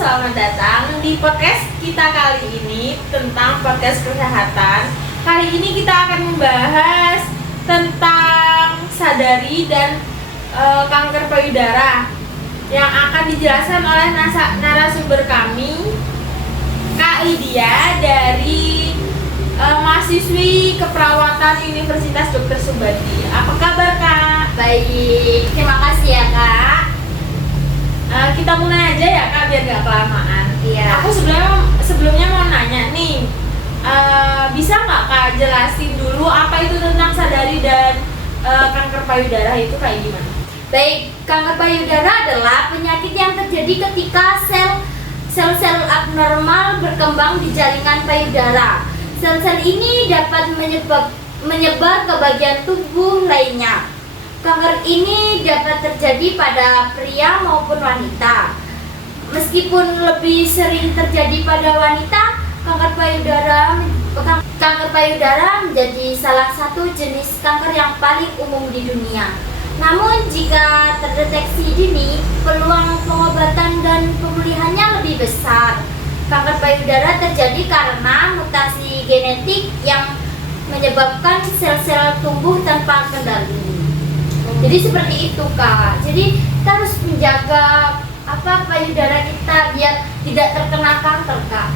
selamat datang di podcast kita kali ini tentang podcast kesehatan. Kali ini kita akan membahas tentang sadari dan kanker payudara yang akan dijelaskan oleh narasumber kami, Kak Lydia dari mahasiswi keperawatan Universitas Dr. Subandi. Apa kabar, Kak? Baik, terima kasih ya Kak. Kita mulai aja ya Kak, biar gak kelamaan. Iya. Aku sebelumnya mau nanya nih, bisa nggak Kak jelasin dulu apa itu tentang sadari dan kanker payudara itu kayak gimana? Baik, kanker payudara adalah penyakit yang terjadi ketika sel-sel abnormal berkembang di jaringan payudara. Sel-sel ini dapat menyebar ke bagian tubuh lainnya. Kanker ini dapat terjadi pada pria maupun wanita. Meskipun lebih sering terjadi pada wanita, kanker payudara menjadi salah satu jenis kanker yang paling umum di dunia. Namun jika terdeteksi dini, peluang pengobatan dan pemulihannya lebih besar. Kanker payudara terjadi karena mutasi genetik yang menyebabkan sel-sel tumbuh tanpa kendali. Jadi seperti itu Kak. Jadi kita harus menjaga payudara kita biar tidak terkena kanker Kak.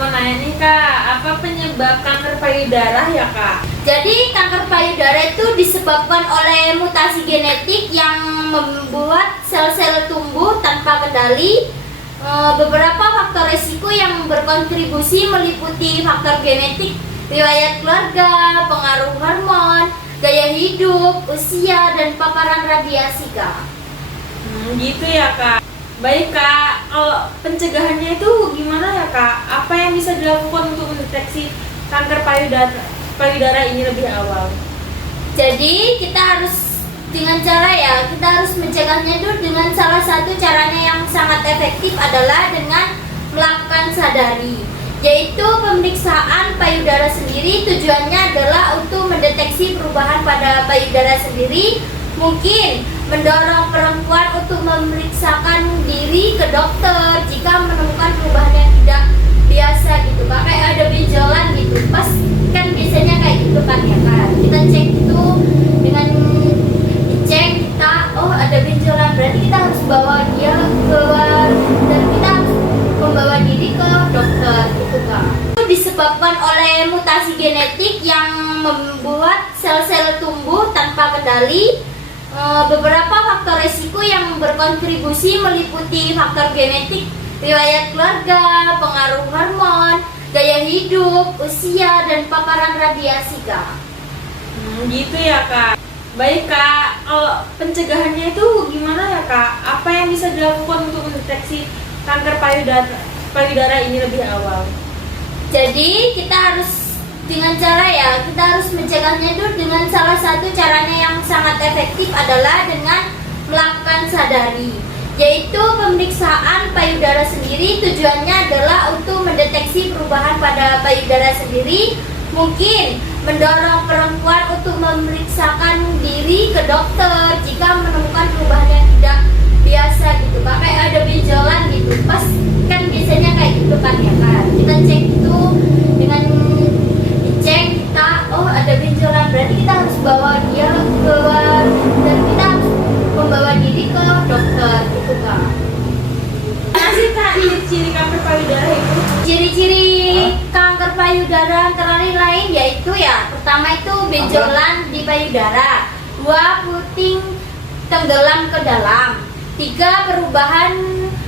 Mau nanya nih Kak, apa penyebab kanker payudara ya Kak? Jadi kanker payudara itu disebabkan oleh mutasi genetik yang membuat sel-sel tumbuh tanpa kendali. Beberapa faktor risiko yang berkontribusi meliputi faktor genetik, riwayat keluarga, pengaruh hormon, gaya hidup, usia, dan paparan radiasi Kak. Gitu ya Kak. Baik Kak, kalau pencegahannya itu gimana ya Kak? Apa yang bisa dilakukan untuk mendeteksi kanker payudara ini lebih awal? Jadi kita harus kita harus mencegahnya itu dengan salah satu caranya yang sangat efektif adalah dengan melakukan sadari, yaitu pemeriksaan payudara sendiri. Tujuannya adalah untuk mendeteksi perubahan pada payudara sendiri. Mungkin mendorong perempuan untuk memeriksakan diri ke dokter jika menemukan perubahan yang tidak biasa gitu Kak, kayak ada benjolan gitu. Pas kan biasanya kayak gitu kan ya Kak. Kita cek itu, dengan dicek kita ada benjolan, berarti kita harus bawa dia keluar dan kita harus membawa diri ke dokter gitu Kak. Itu disebabkan oleh mutasi genetik yang membuat sel-sel tumbuh tanpa kendali. Beberapa faktor risiko yang berkontribusi meliputi faktor genetik, riwayat keluarga, pengaruh hormon, gaya hidup, usia, dan paparan radiasi Kak. Gitu ya Kak. Baik Kak, kalau pencegahannya itu gimana ya Kak? Apa yang bisa dilakukan untuk mendeteksi kanker payudara ini lebih awal? Jadi kita harus kita harus mencegahnya itu dengan salah satu caranya yang sangat efektif adalah dengan melakukan sadari, yaitu pemeriksaan payudara sendiri. Tujuannya adalah untuk mendeteksi perubahan pada payudara sendiri. Mungkin mendorong perempuan untuk memeriksakan diri ke dokter jika menemukan perubahan yang tidak biasa gitu Kak, kayak ada benjolan gitu. Pas kan biasanya kayak gitu kan ya Kak. Kita cek itu, dengan dicek kita ada benjolan, berarti kita harus bawa dia keluar dan kita harus membawa diri ke dokter gitu Kak. Masih Kak, ciri-ciri kanker payudara itu? Ciri-ciri kanker payudara antara lain yaitu ya, pertama itu benjolan di payudara, 2 puting tenggelam ke dalam, 3 perubahan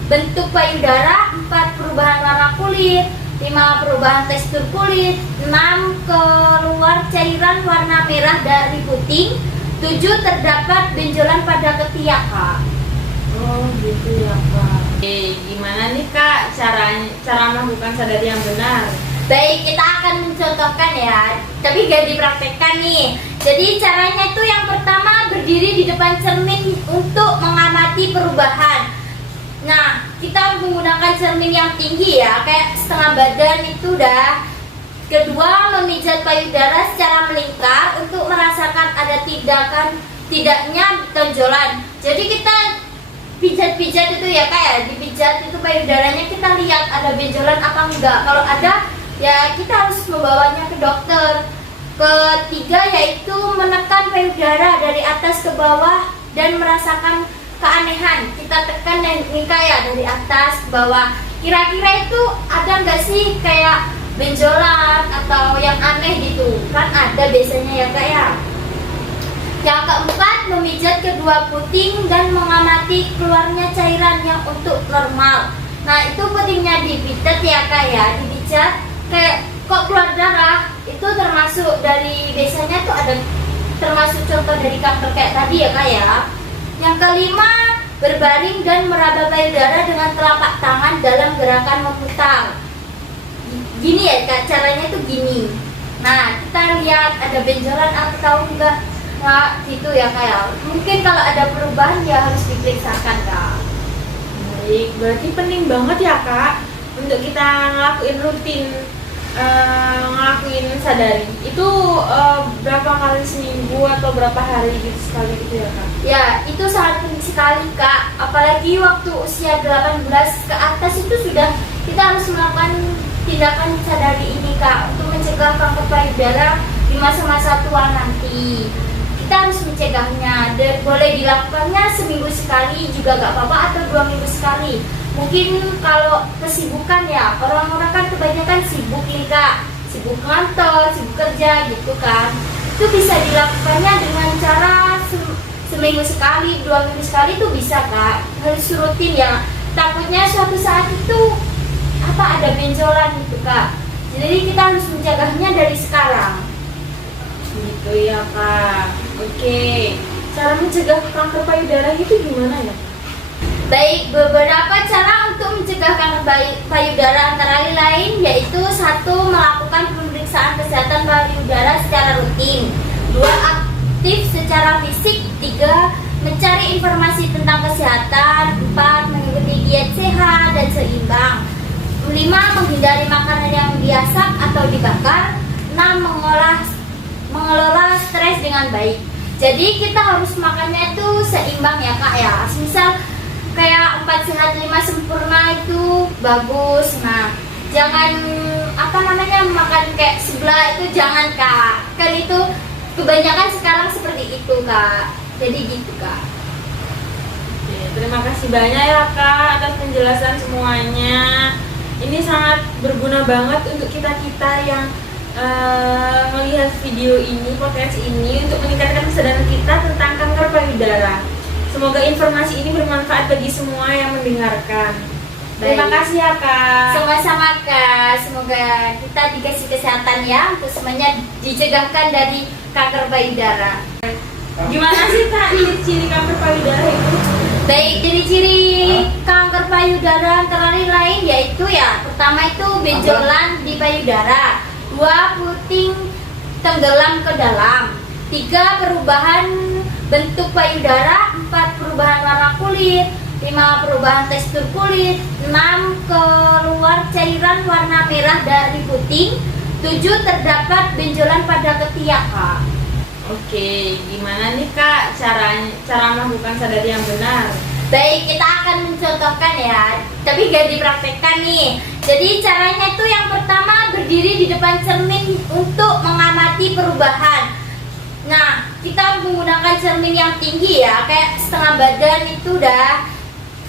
bentuk payudara, 4 perubahan warna kulit, 5 perubahan tekstur kulit, 6 keluar cairan warna merah dari puting, 7 terdapat benjolan pada ketiak Kak. Oh gitu ya Kak. Gimana nih Kak cara melakukan sadari yang benar? Baik, kita akan mencontohkan ya, tapi gak dipraktekkan nih. Jadi caranya itu yang pertama berdiri di depan cermin untuk mengamati perubahan. Nah, kita menggunakan cermin yang tinggi ya, kayak setengah badan itu udah. Kedua, memijat payudara secara melingkar untuk merasakan ada tidaknya benjolan. Jadi kita pijat-pijat itu ya kak ya, dipijat itu payudaranya, kita lihat ada benjolan apa enggak. Kalau ada ya kita harus membawanya ke dokter. Ketiga yaitu menekan payudara dari atas ke bawah dan merasakan keanehan. Kita tekan nih kayak dari atas ke bawah. Kira-kira itu ada nggak sih kayak benjolan atau yang aneh gitu? Kan ada biasanya ya kak ya. Yang keempat, memijat kedua puting dan mengamati keluarnya cairan yang untuk normal. Nah itu putingnya dipijat ya kak ya, dipijat kayak kok keluar darah, itu termasuk dari biasanya tuh ada termasuk contoh dari kanker kayak tadi ya kak ya. Yang kelima, berbaring dan meraba payudara dengan telapak tangan dalam gerakan memutar. Gini ya kak, caranya tuh gini. Nah kita lihat ada benjolan atau enggak. Nah, gitu ya kak ya. Mungkin kalau ada perubahan ya harus diperiksakan kak. Baik, berarti penting banget ya kak untuk kita ngelakuin rutin, ngelakuin sadari. Itu berapa kali seminggu atau berapa hari gitu sekali gitu ya kak? Ya, itu sangat penting sekali kak. Apalagi waktu usia 18 ke atas itu sudah kita harus melakukan tindakan sadari ini kak untuk mencegah kanker payudara di masa-masa tua nanti. Kita harus mencegahnya, dan boleh dilakukannya seminggu sekali juga gak apa-apa atau 2 minggu sekali. Mungkin kalau kesibukan ya, orang-orang kan kebanyakan sibuk nih kak, sibuk kantor, sibuk kerja gitu kan. Itu bisa dilakukannya dengan cara seminggu sekali, 2 minggu sekali itu bisa kak. Harus rutin ya, takutnya suatu saat itu ada benjolan gitu kak. Jadi kita harus mencegahnya dari sekarang. Gitu ya kak. Oke, cara mencegah kanker payudara itu gimana ya? Baik, beberapa cara untuk mencegah kanker payudara antara lain yaitu 1. Melakukan pemeriksaan kesehatan payudara secara rutin. 2. Aktif secara fisik. 3. Mencari informasi tentang kesehatan. 4. Mengikuti diet sehat dan seimbang. 5. Menghindari makanan yang diasap atau dibakar. 6. Mengelola stres dengan baik. Jadi kita harus makannya itu seimbang ya kak ya. Misal kayak 4 sehat 5 sempurna itu bagus. Nah jangan makan kayak sebelah itu jangan kak. Kan itu kebanyakan sekarang seperti itu kak. Jadi gitu kak. Oke, terima kasih banyak ya kak atas penjelasan semuanya. Ini sangat berguna banget untuk kita-kita yang melihat video ini, podcast ini untuk meningkatkan kesadaran kita tentang kanker payudara. Semoga informasi ini bermanfaat bagi semua yang mendengarkan. Terima kasih ya kak. Sama-sama kak. Semoga kita dikasih kesehatan ya untuk semuanya dicegahkan dari kanker payudara. Gimana sih kak ciri-ciri kanker payudara itu? Baik, ciri-ciri kanker payudara antara lain yaitu ya pertama itu benjolan di payudara. 2. Puting tenggelam ke dalam. 3. Perubahan bentuk payudara. 4. Perubahan warna kulit. 5. Perubahan tekstur kulit. 6. Keluar cairan warna merah dari puting. 7. Terdapat benjolan pada ketiak kak. Oke, gimana nih kak cara melakukan sadari yang benar? Baik, kita akan mencontohkan ya, tapi gak dipraktekkan nih. Jadi caranya tuh yang pertama berdiri di depan cermin untuk mengamati perubahan. Nah, kita menggunakan cermin yang tinggi ya, kayak setengah badan itu dah.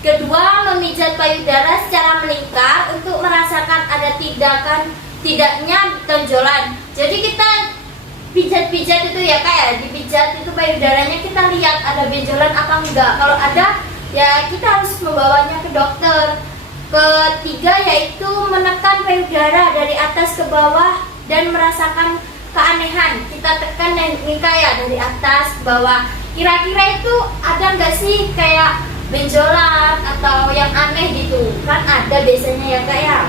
Kedua, memijat payudara secara melingkar untuk merasakan ada tidaknya benjolan. Jadi kita pijat-pijat itu ya kayak dipijat itu payudaranya, kita lihat ada benjolan apa enggak. Kalau ada ya kita harus membawanya ke dokter. Ketiga yaitu menekan payudara dari atas ke bawah dan merasakan keanehan. Kita tekan nih kayak dari atas ke bawah. Kira-kira itu ada nggak sih kayak benjolan atau yang aneh gitu? Kan ada biasanya ya kak ya.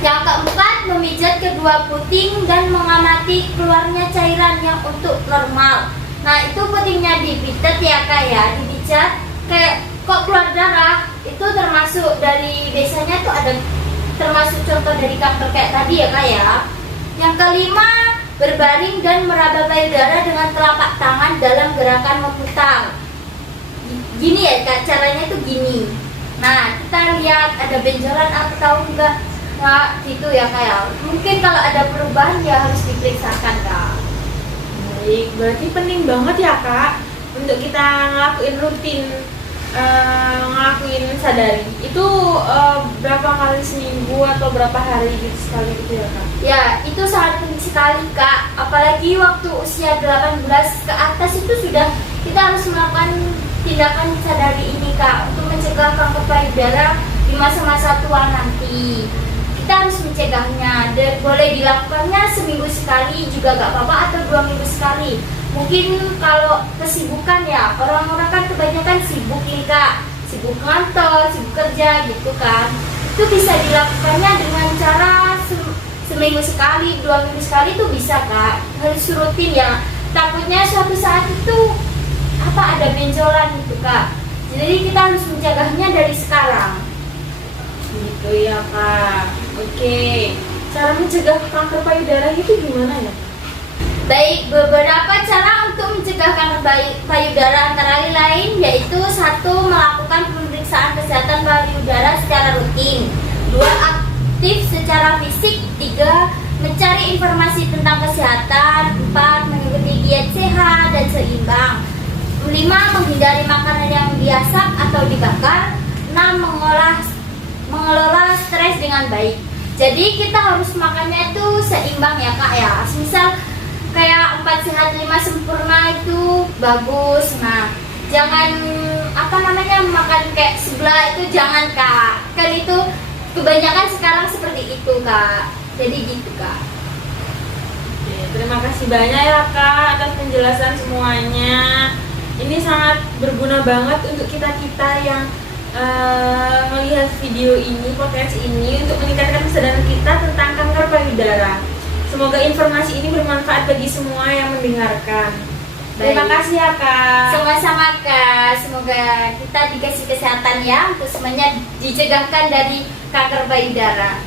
Yang keempat, memijat kedua puting dan mengamati keluarnya cairan yang untuk normal. Nah itu putingnya dipijat ya kak ya, dipijat kayak kok keluar darah, itu termasuk dari biasanya tuh ada termasuk contoh dari kanker kayak tadi ya kak ya. Yang kelima, berbaring dan meraba payudara dengan telapak tangan dalam gerakan memutar. gini ya Kak, caranya tuh gini. Nah, kita lihat ada benjolan atau enggak Kak, gitu ya Kak ya. Mungkin kalau ada perubahan ya harus diperiksakan Kak. Baik, berarti penting banget ya Kak untuk kita ngelakuin rutin, ngelakuin sadari. Itu berapa kali seminggu atau berapa hari gitu sekali gitu ya Kak? Ya, itu sangat penting sekali Kak. Apalagi waktu usia 18 ke atas itu sudah kita harus melakukan tindakan sadari ini Kak untuk mencegah kanker payudara di masa-masa tua nanti. Kita harus mencegahnya dan boleh dilakukannya seminggu sekali juga gak apa-apa atau 2 minggu sekali. Mungkin kalau kesibukan ya, orang-orang kan kebanyakan sibuk nih Kak, sibuk kantor, sibuk kerja gitu kan. Itu bisa dilakukannya dengan cara seminggu sekali, 2 minggu sekali itu bisa Kak. Harus rutin ya. Takutnya suatu saat itu ada benjolan gitu Kak. Jadi kita harus mencegahnya dari sekarang. Gitu ya Kak. Oke. Cara mencegah kanker payudara itu gimana ya? Baik, beberapa cara untuk mencegah kanker payudara antara lain yaitu 1. Melakukan pemeriksaan kesehatan payudara secara rutin. 2. Aktif secara fisik. 3. Mencari informasi tentang kesehatan. 4. Mengikuti diet sehat dan seimbang. 5. Menghindari makanan yang diasap atau dibakar. 6. Mengelola stres dengan baik. Jadi kita harus makannya itu seimbang ya Kak ya. Misal kayak 4 sehat 5 sempurna itu bagus. Nah, jangan makan kayak sebelah itu jangan Kak. Kan itu kebanyakan sekarang seperti itu Kak. Jadi gitu Kak. Oke, terima kasih banyak ya Kak atas penjelasan semuanya. Ini sangat berguna banget untuk kita-kita yang melihat video ini, potensi ini untuk meningkatkan kesadaran kita tentang kanker payudara. Semoga informasi ini bermanfaat bagi semua yang mendengarkan. Terima kasih ya Kak. Sama-sama Kak. Semoga kita dikasih kesehatan ya untuk semuanya dicegahkan dari kanker payudara.